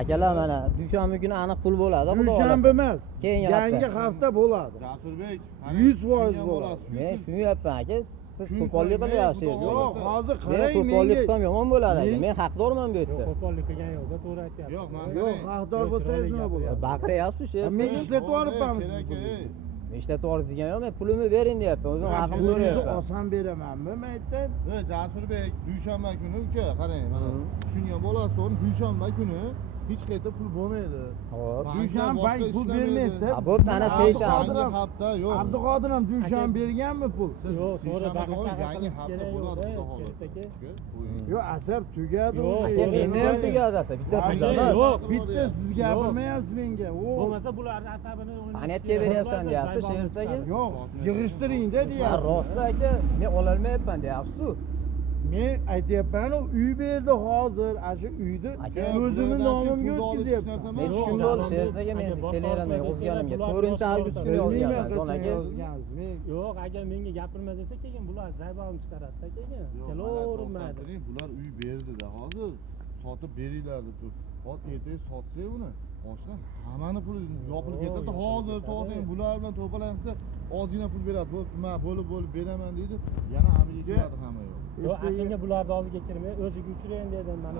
Akalar mana dushanba kuni aniq pul bo'ladi. Xudo Dushanba emas. Keyingi Yangi hafta bo'ladi. Jasurbek, 100% bo'ladi. Men tushunmayapman aka. Siz qo'pollik qilyapsiz. Yo'q, hozir Men qarang qo'pollik menga. qilsam yomon bo'ladi aka. Men haqdorman bu yerda. Qo'pollik qilgan yo'q, to'g'ri aytyapsiz. Yo'q, men Yo'q, haqdor bo'lsangiz nima bo'ladi? Baqiryapsiz shu. Men ishlatib yuboribman sizni. Ishlatib yuborsiz degan yo'q, men pulimni bering deyapman. O'zim haqim O'zingizni so'rayapman. olsam beramanmi? Men aytdim. Jasurbek, dushanba kuni uka, qarang, mana tushungan bo'lasiz, to'g'ri? Dushanba kuni hech qayerda pul bo'lmaydi. Xo'p. Dushanba pul bermaydi. Ha, bo'pti, ana seshanba. Yangi hafta yo'q. Abduqodir ham dushanba berganmi pul? Yo'q, to'g'ri, yangi hafta bo'ladi, xudo xohlasa. Yo'q, asab tugadi. Yo'q, o'zi. Endi ham tugadi asa. Bittasi Yo'q. Bitta siz gapirmayapsiz menga. Bo'lmasa bularni asabini Panetga beryapsan deyapti, she'rsaga. Yo'q, yig'ishtiringda Ha, deyapti. rost aka, men ololmayapman deyapsiz-ku. Men aytyapman, uy berdi hozir, shu uyni o'zimni nomimga o'tkazyapman. Necha kun bo'ldi she'rsaga men telegramda yozganimga 4-avgust kuni Bilmayman yozganman. qachon Aka. yozgansiz. Men yo'q, agar menga gapirma desa keyin bular zaybog'ini chiqaradi-da keyin. Kelavermaydi. Bular uy berdida hozir sotib beringlar deb turib. Hozir ertaga sotsak uni, boshqa hammani puli yopilib ketadi. Hozir to'g'ri bular bilan to'plansa ozgina pul beradi. Bo'lib beraman deydi. Yana hamiga keladi hamma yo'q. Yo'q, ashinga bularni oldiga kirmay o'ziga uchirayin dedim. Mana